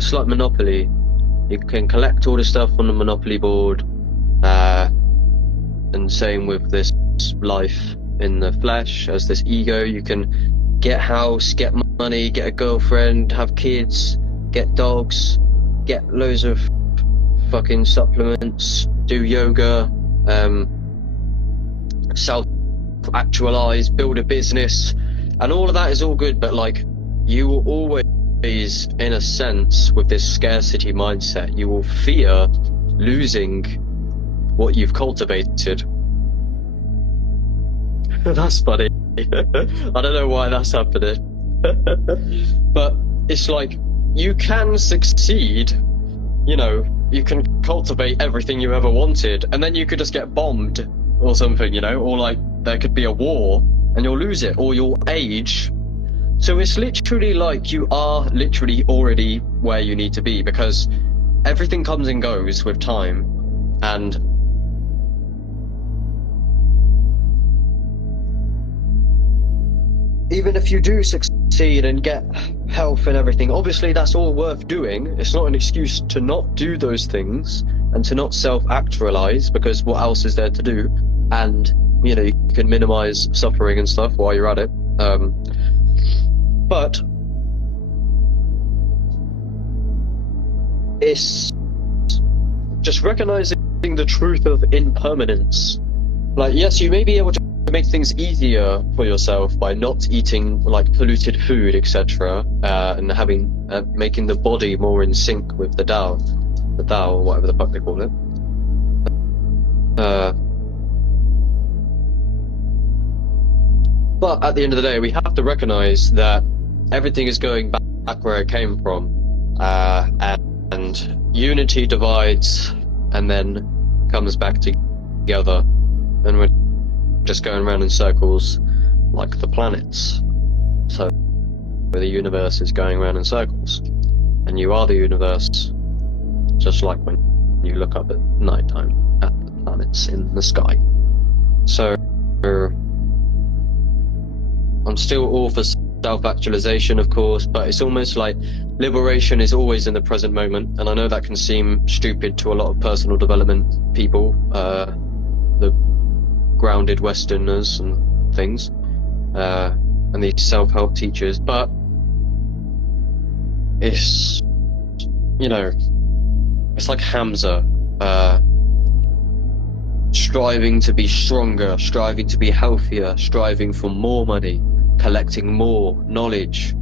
it's like Monopoly. You can collect all the stuff on the Monopoly board, and same with this life in the flesh. As this ego, you can get house, get money, get a girlfriend, have kids, get dogs, get loads of fucking supplements, do yoga, self-actualize, build a business, and all of that is all good, but like, you will always, in a sense, with this scarcity mindset, you will fear losing what you've cultivated. That's funny. I don't know why that's happening. But it's like, you can succeed, you know, you can cultivate everything you ever wanted, and then you could just get bombed or something, you know, or like there could be a war and you'll lose it, or you'll age. So it's literally like you are literally already where you need to be, because everything comes and goes with time. And even if you do succeed and get health and everything, obviously that's all worth doing. It's not an excuse to not do those things and to not self-actualize, because what else is there to do? And, you know, you can minimize suffering and stuff while you're at it. But it's just recognizing the truth of impermanence. Like, yes, you may be able to make things easier for yourself by not eating like polluted food, etc., and having making the body more in sync with the Tao, or whatever the fuck they call it. But at the end of the day, we have to recognize that everything is going back where it came from, and unity divides and then comes back together, and we're just going around in circles like the planets. So the universe is going around in circles, and you are the universe, just like when you look up at nighttime at the planets in the sky. So I'm still all for self-actualization, of course, but it's almost like liberation is always in the present moment. And I know that can seem stupid to a lot of personal development people, the grounded Westerners and things, and these self-help teachers, but it's, you know, it's like Hamza, striving to be stronger, striving to be healthier, striving for more money, collecting more knowledge,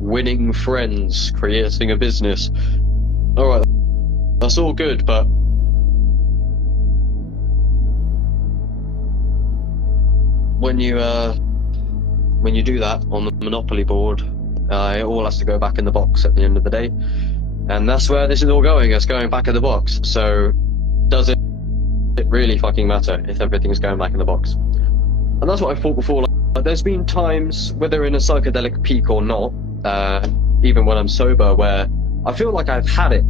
winning friends, creating a business. Alright, that's all good, but when you do that on the Monopoly board, it all has to go back in the box at the end of the day. And that's where this is all going. It's going back in the box. So does it really fucking matter if everything is going back in the box? And that's what I thought before. Like, there's been times, whether in a psychedelic peak or not, even when I'm sober, where I feel like I've had it.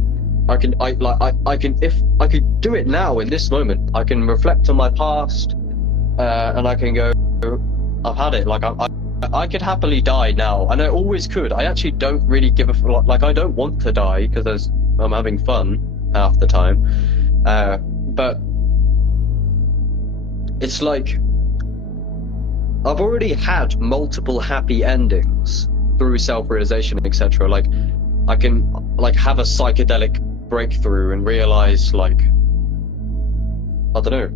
I can if I could do it now in this moment, I can reflect on my past, and I can go, I've had it. Like I could happily die now, and I always could. I actually don't really give a like. I don't want to die because I'm having fun half the time, but it's like I've already had multiple happy endings through self-realization, etc. Like I can like have a psychedelic breakthrough and realize, like, I don't know,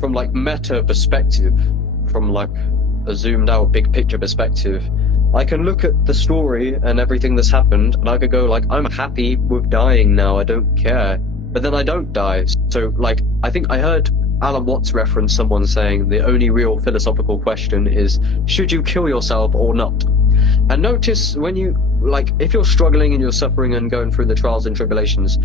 from like meta perspective, from like a zoomed out big picture perspective, I can look at the story and everything that's happened, and I could go like, I'm happy with dying now, I don't care. But then I don't die. So like, I think I heard Alan Watts reference someone saying the only real philosophical question is, should you kill yourself or not? And notice when you, like, if you're struggling and you're suffering and going through the trials and tribulations,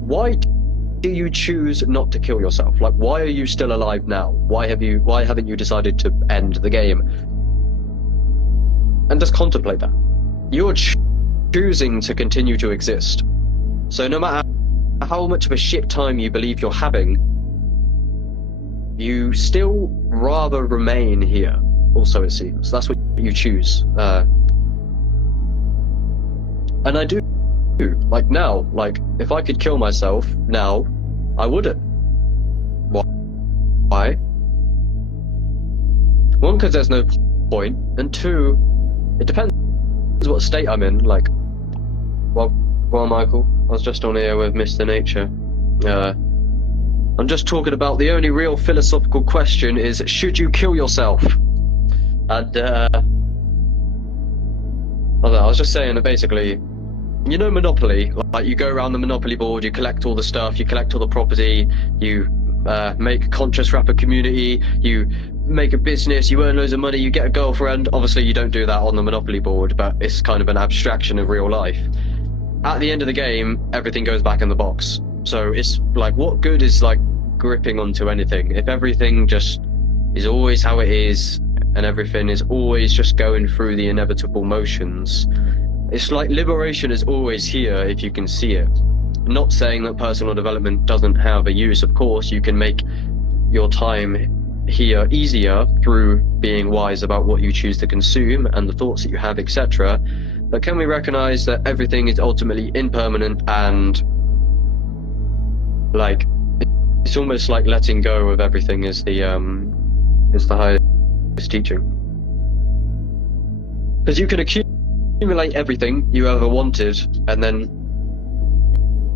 why do you choose not to kill yourself? Like, why are you still alive now? Why haven't you decided to end the game? And just contemplate that. You're choosing to continue to exist. So no matter how much of a shit time you believe you're having, you still rather remain here, also it seems. That's what you choose. And I do. Like now, like if I could kill myself now, I wouldn't. Why? One, because there's no point, and two, it depends what state I'm in. Like, well, Michael, I was just on here with Mr. Nature. I'm just talking about the only real philosophical question is, should you kill yourself? And I was just saying that basically, you know, Monopoly, like you go around the Monopoly board, you collect all the stuff, you collect all the property, you make a conscious rapper community, you make a business, you earn loads of money, you get a girlfriend. Obviously you don't do that on the Monopoly board, but it's kind of an abstraction of real life. At the end of the game, everything goes back in the box. So it's like, what good is like gripping onto anything if everything just is always how it is and everything is always just going through the inevitable motions? It's like liberation is always here if you can see it. I'm not saying that personal development doesn't have a use. Of course, you can make your time here easier through being wise about what you choose to consume and the thoughts that you have, etc. But can we recognize that everything is ultimately impermanent, and like it's almost like letting go of everything is the highest teaching. Because you can accumulate everything you ever wanted, and then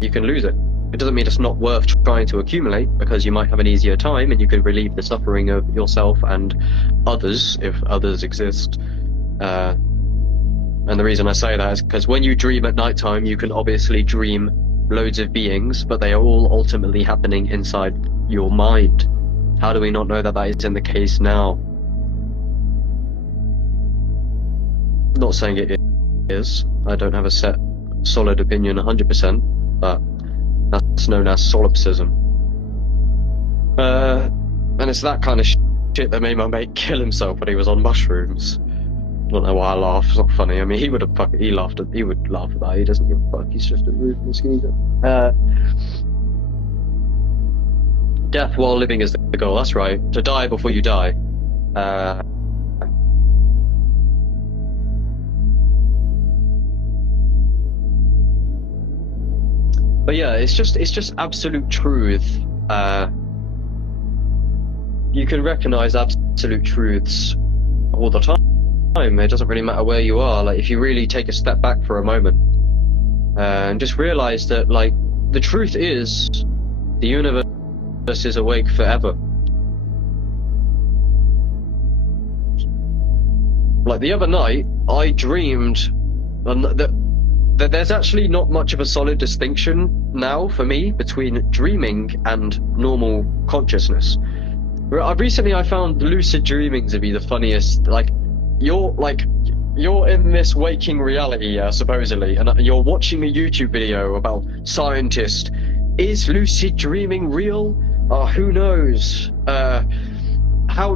you can lose it. It doesn't mean it's not worth trying to accumulate, because you might have an easier time and you can relieve the suffering of yourself and others, if others exist. And the reason I say that is because when you dream at nighttime, you can obviously dream loads of beings, but they are all ultimately happening inside your mind. How do we not know that that is in the case now? Not saying it is. I don't have a set, solid opinion 100%, but that's known as solipsism. And it's that kind of shit that made my mate kill himself when he was on mushrooms. I don't know why I laugh. It's not funny. I mean, he would laugh at that. He doesn't give a fuck. He's just a ruthless geezer. Death while living is the goal. That's right. To die before you die. But yeah, it's just absolute truth. You can recognize absolute truths all the time. It doesn't really matter where you are. Like, if you really take a step back for a moment and just realize that, like, the truth is the universe is awake forever. Like, the other night I dreamed that there's actually not much of a solid distinction now for me between dreaming and normal consciousness. Recently I found lucid dreaming to be the funniest. Like, you're in this waking reality, supposedly, and you're watching a YouTube video about scientists. Is lucid dreaming real? Who knows? How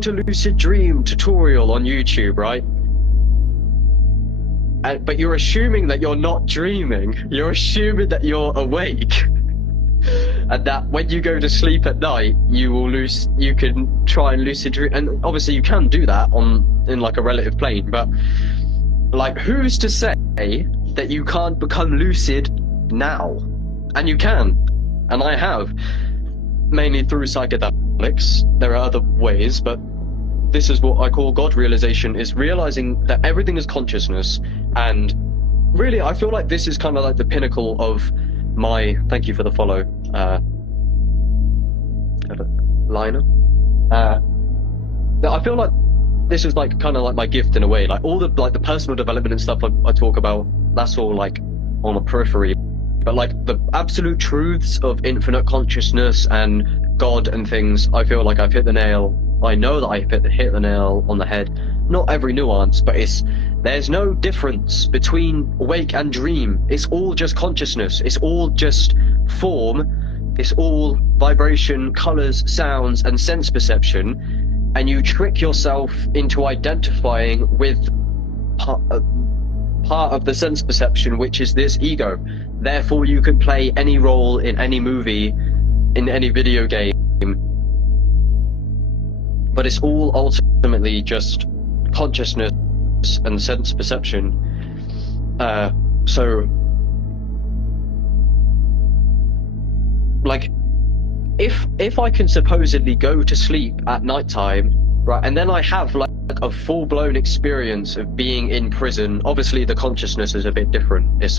to lucid dream tutorial on YouTube, right? But you're assuming that you're not dreaming. You're assuming that you're awake. And that when you go to sleep at night, you can try and lucid dream. And obviously you can do that in like a relative plane, but like, who's to say that you can't become lucid now? And you can. And I have. Mainly through psychedelics. There are other ways, but this is what I call God realization, is realizing that everything is consciousness. And really, I feel like this is kind of like the pinnacle of my, thank you for the follow, liner. I feel like this is like kind of like my gift in a way. Like, all the personal development and stuff I talk about, that's all like on the periphery. But like the absolute truths of infinite consciousness and God and things, I feel like I've hit the nail. I know that I hit the nail on the head. Not every nuance, but there's no difference between awake and dream. It's all just consciousness. It's all just form. It's all vibration, colors, sounds, and sense perception. And you trick yourself into identifying with part of the sense perception, which is this ego. Therefore, you can play any role in any movie, in any video game. But it's all ultimately just consciousness and sense perception. So, like, if I can supposedly go to sleep at nighttime, right, and then I have like a full-blown experience of being in prison. Obviously, the consciousness is a bit different. It's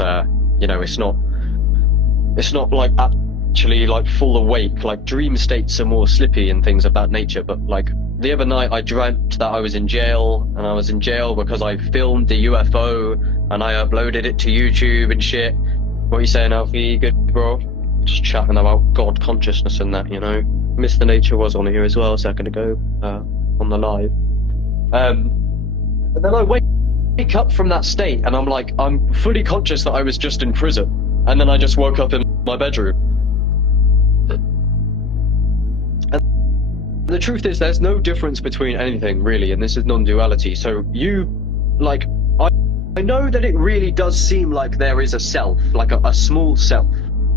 it's not like actually like full awake. Like dream states are more slippy and things of that nature. But like the other night, I dreamt that I was in jail, and I was in jail because I filmed the UFO and I uploaded it to YouTube and shit. What are you saying, Alfie? Good, bro? Just chatting about God consciousness and that, you know. Mr. Nature was on here as well a second ago, on the live. And then I wake up from that state and I'm like, I'm fully conscious that I was just in prison. And then I just woke up in my bedroom. And the truth is, there's no difference between anything, really, and this is non-duality. So I know that it really does seem like there is a self, like a small self,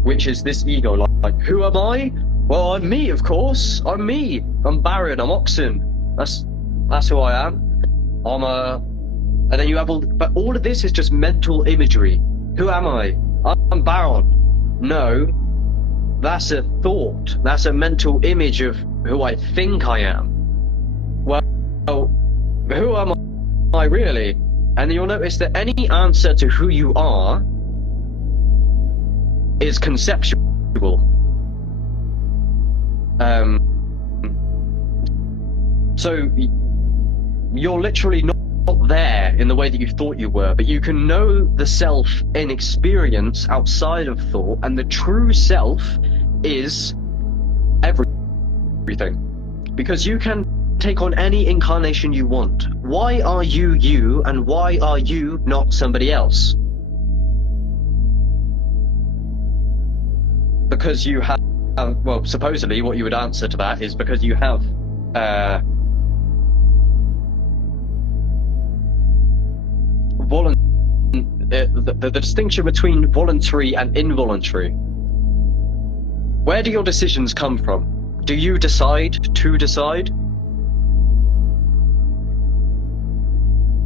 which is this ego. Like, who am I? Well, I'm me, of course. I'm me. I'm Baron. I'm Oxen. That's who I am. And then you have but all of this is just mental imagery. Who am I? I'm Baron. No, that's a thought. That's a mental image of who I think I am. Well, who am I really? And you'll notice that any answer to who you are is conceptual. So you're literally not there in the way that you thought you were, but you can know the self in experience outside of thought, and the true self is everything. Because you can take on any incarnation you want. Why are you you, and why are you not somebody else? Because you have, well, supposedly what you would answer to that is because you have the distinction between voluntary and involuntary. Where do your decisions come from? Do you decide to decide?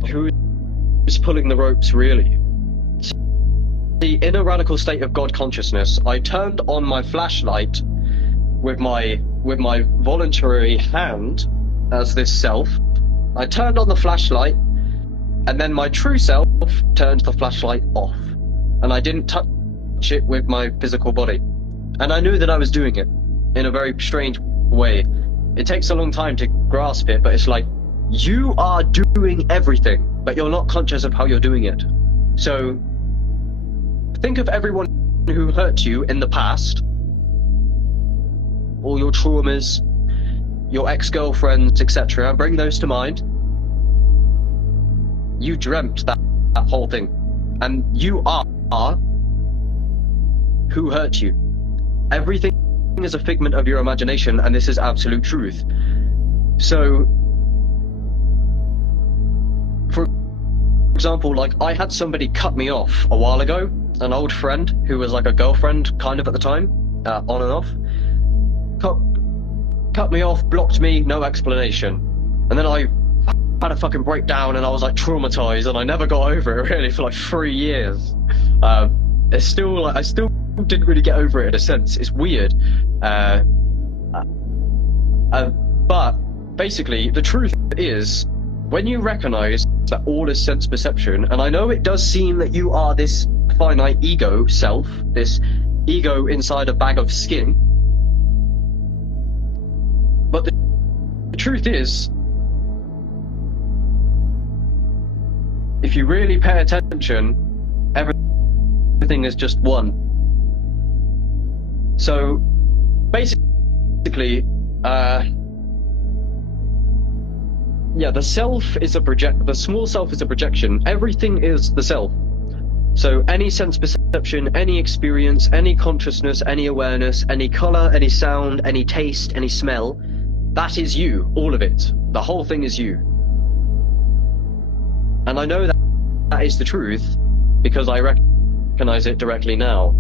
Who is pulling the ropes, really? See, in a radical state of God consciousness, I turned on my flashlight with my voluntary hand as this self. I turned on the flashlight, and then my true self turned the flashlight off, and I didn't touch it with my physical body. And I knew that I was doing it in a very strange way. It takes a long time to grasp it, but it's like, you are doing everything, but you're not conscious of how you're doing it. So think of everyone who hurt you in the past, all your traumas, your ex-girlfriends, etc. Bring those to mind. You dreamt that whole thing, and you are who hurt you. Everything is a figment of your imagination, and this is absolute truth. So, for example, like, I had somebody cut me off a while ago, an old friend who was like a girlfriend kind of at the time, on and off. Cut me off, blocked me, no explanation. And then I had a fucking breakdown, and I was like traumatized, and I never got over it really for like 3 years. It's still like, I still didn't really get over it in a sense. It's weird. But basically, the truth is, when you recognize that all is sense perception, and I know it does seem that you are this finite ego self, this ego inside a bag of skin, but the truth is, if you really pay attention, everything is just one. So basically, yeah, the self is the small self is a projection. Everything is the self. So any sense perception, any experience, any consciousness, any awareness, any color, any sound, any taste, any smell, that is you, all of it. The whole thing is you. And I know that is the truth because I recognize it directly now.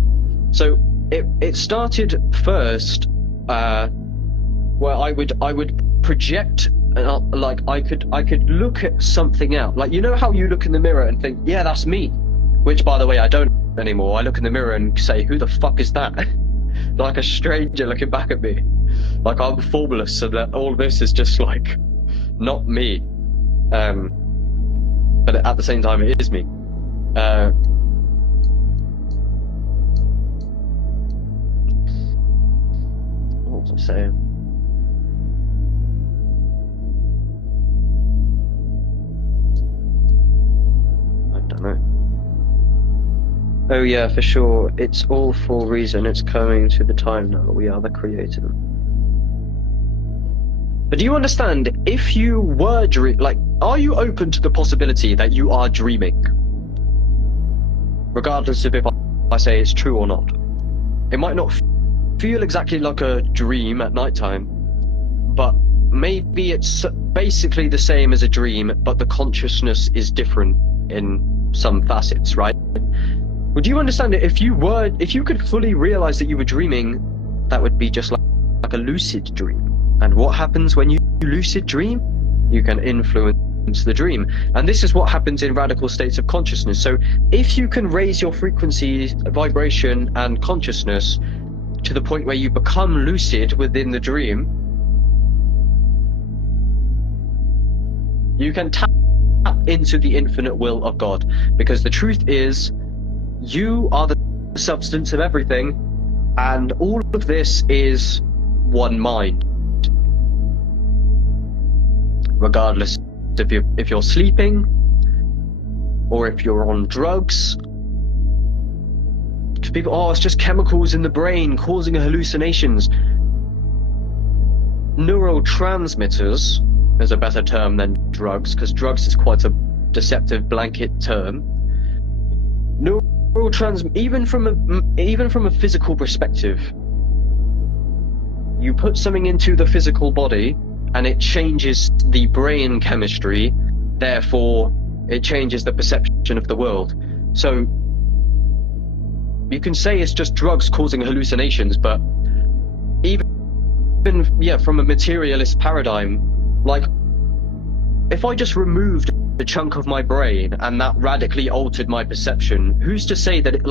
So it started first where I would project, like I could look at something out. Like, you know how you look in the mirror and think, yeah, that's me. which, by the way, I don't anymore. I look in the mirror and say, who the fuck is that? Like a stranger looking back at me. Like I'm formless, so that all this is just like not me. But at the same time, it is me. What was I saying? I don't know. Oh yeah, for sure. It's all for reason. It's coming to the time now. We are the creator. But do you understand, if you were are you open to the possibility that you are dreaming? Regardless of if I say it's true or not. It might not feel exactly like a dream at nighttime, but maybe it's basically the same as a dream, but the consciousness is different in some facets, right? Would you understand it if you could fully realize that you were dreaming, that would be just like a lucid dream? And what happens when you lucid dream? You can influence the dream. And this is what happens in radical states of consciousness. So if you can raise your frequency, vibration, and consciousness to the point where you become lucid within the dream, you can tap into the infinite will of God. Because the truth is, you are the substance of everything, and all of this is one mind. Regardless if you're sleeping or if you're on drugs. Because people, it's just chemicals in the brain causing hallucinations. Neurotransmitters is a better term than drugs, because drugs is quite a deceptive blanket term. Even from a physical perspective, you put something into the physical body and it changes the brain chemistry, therefore it changes the perception of the world. So you can say it's just drugs causing hallucinations, but even from a materialist paradigm, like if I just removed a chunk of my brain and that radically altered my perception, who's to say that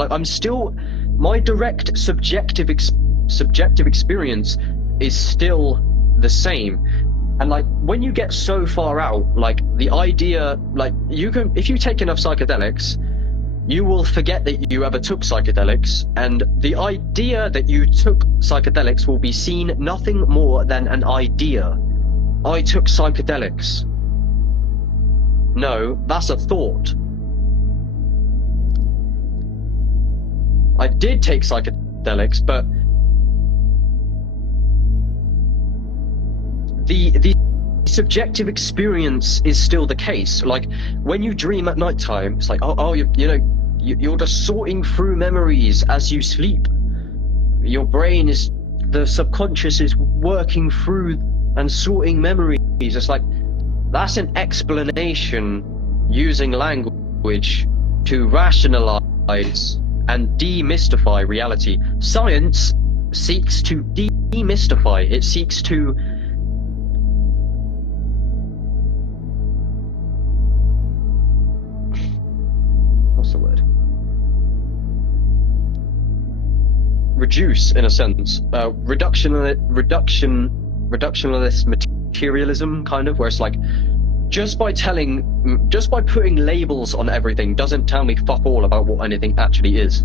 my direct subjective experience is still the same? And like when you get so far out, like the idea, like if you take enough psychedelics, you will forget that you ever took psychedelics, and the idea that you took psychedelics will be seen nothing more than an idea. I took psychedelics. No, that's a thought. I did take psychedelics, but the subjective experience is still the case. Like when you dream at nighttime, it's like you're just sorting through memories as you sleep. Your brain the subconscious is working through and sorting memories. It's like that's an explanation using language to rationalize and demystify reality. Science seeks to demystify. It seeks to reduce, in a sense, reductionist materialism, kind of, where it's like just by putting labels on everything doesn't tell me fuck all about what anything actually is.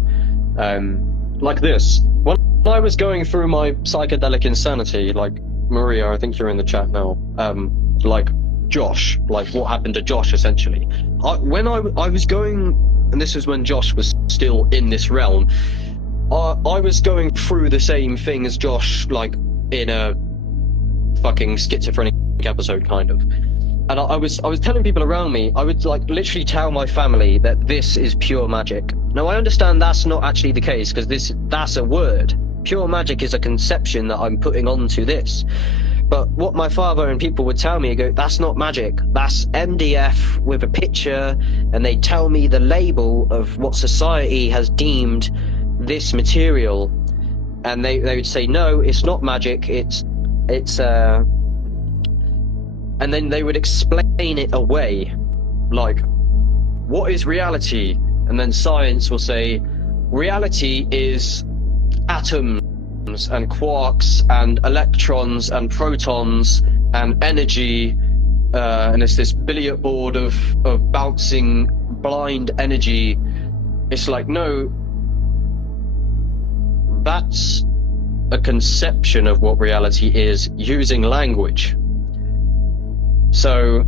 Like this, when I was going through my psychedelic insanity, like Maria, I think you're in the chat now, like Josh, like what happened to Josh essentially. When I was going, and this is when Josh was still in this realm, I was going through the same thing as Josh, like in a fucking schizophrenic episode, kind of. And I was telling people around me, I would like literally tell my family that this is pure magic. Now I understand that's not actually the case, because that's a word. Pure magic is a conception that I'm putting onto this. But what my father and people would tell me, that's not magic. That's MDF with a picture, and they tell me the label of what society has deemed this material, and they would say, no, it's not magic, it's and then they would explain it away, like, what is reality? And then science will say reality is atoms and quarks and electrons and protons and energy, and it's this billiard board of bouncing blind energy. It's like, no, that's a conception of what reality is using language. So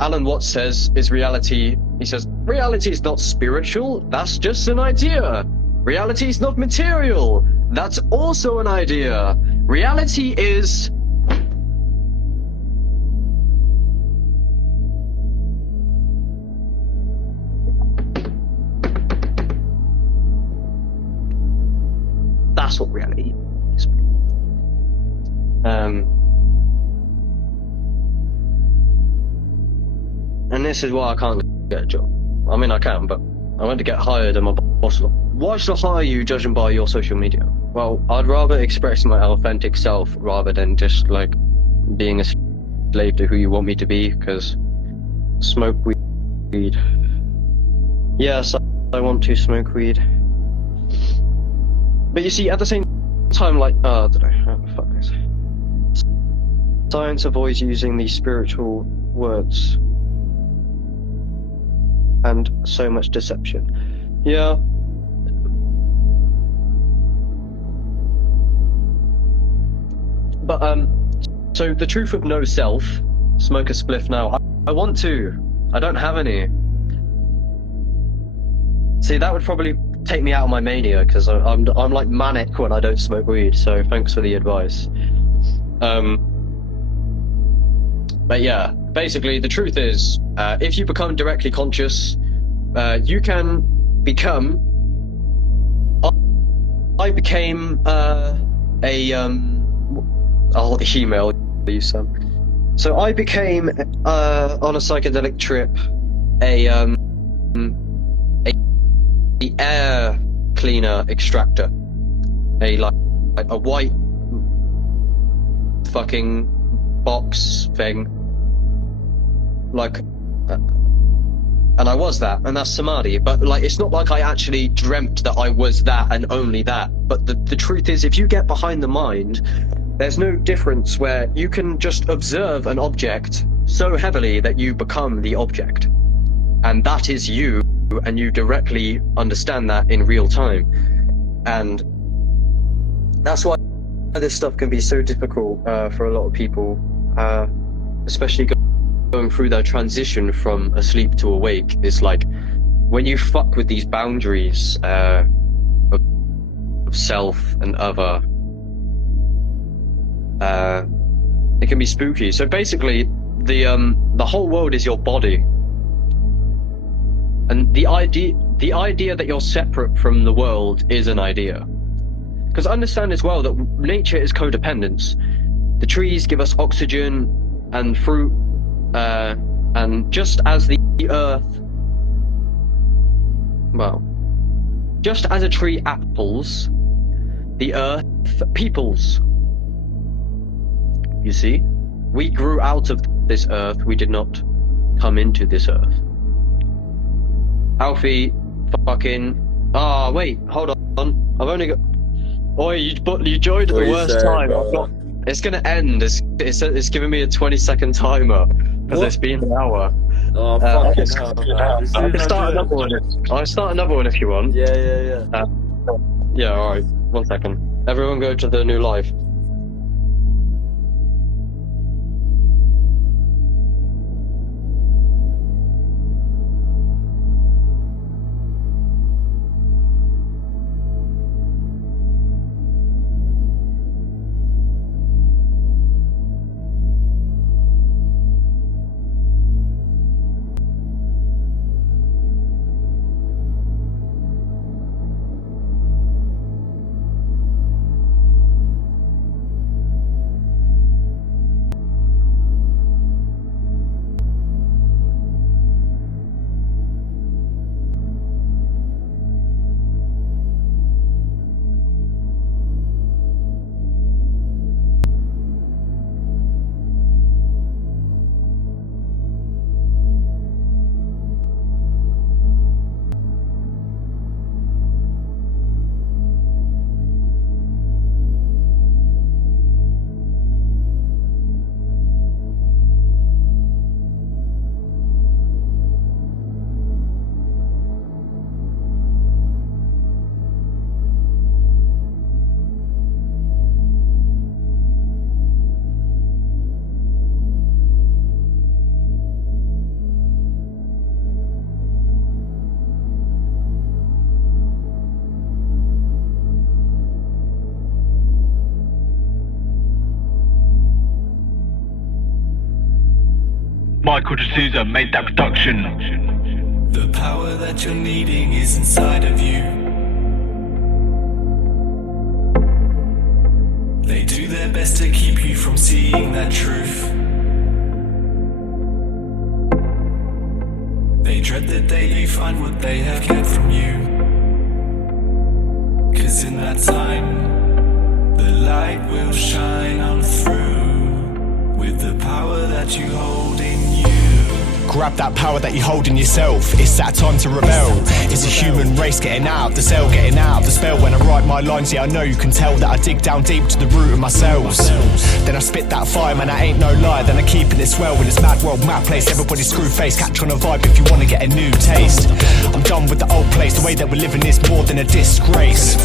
Alan Watts says, is reality, he says, reality is not spiritual, that's just an idea. Reality is not material, that's also an idea. Reality is... That's what reality is. And this is why I can't get a job. I mean, I can, but I want to get hired and my boss. Why should I hire you judging by your social media? Well, I'd rather express my authentic self rather than just like being a slave to who you want me to be, because smoke weed. Yes, I want to smoke weed. But you see, at the same time, like, fuck this. Science avoids using these spiritual words. And so much deception. Yeah. But, so the truth of no self, smoke a spliff now. I want to. I don't have any. See, that would probably take me out of my mania, because I'm like manic when I don't smoke weed, so thanks for the advice. But yeah, basically the truth is, if you become directly conscious, you can become... I became I'll email you some. So I became, on a psychedelic trip, the air cleaner extractor, like a white fucking box thing, like, and I was that, and that's samadhi. But like, it's not like I actually dreamt that I was that and only that. But the truth is, if you get behind the mind, there's no difference where you can just observe an object so heavily that you become the object, and that is you. And you directly understand that in real time. And that's why this stuff can be so difficult for a lot of people, especially going through their transition from asleep to awake. It's like, when you fuck with these boundaries of self and other, it can be spooky. So basically, the whole world is your body. And the idea that you're separate from the world is an idea. Because understand as well that nature is codependence. The trees give us oxygen and fruit, and just as the earth, well, just as a tree apples, the earth peoples. You see? We grew out of this earth, we did not come into this earth. Alfie, fucking... Ah, wait, hold on. I've only got... Oi, you joined at the worst time. It's gonna end. It's giving me a 20-second timer, because it's been an hour. Oh, fucking hell. I'll start another one if you want. Yeah. Yeah, alright. 1 second. Everyone go to the new live. Michael D'Souza made that production. The power that you're needing is inside of you. They do their best to keep you from seeing that truth. They dread the day you find what they have kept from you. 'Cause in that time, the light will shine on through with the power that you hold in you. Grab that power that you hold in yourself. It's that time to rebel. It's a human race getting out of the cell, getting out of the spell. When I write my lines, yeah, I know you can tell that I dig down deep to the root of my cells. Then I spit that fire, man, I ain't no lie. Then I keep it swell in this mad world, mad place. Everybody screw face, catch on a vibe if you wanna get a new taste. I'm done with the old place. The way that we're living is more than a disgrace.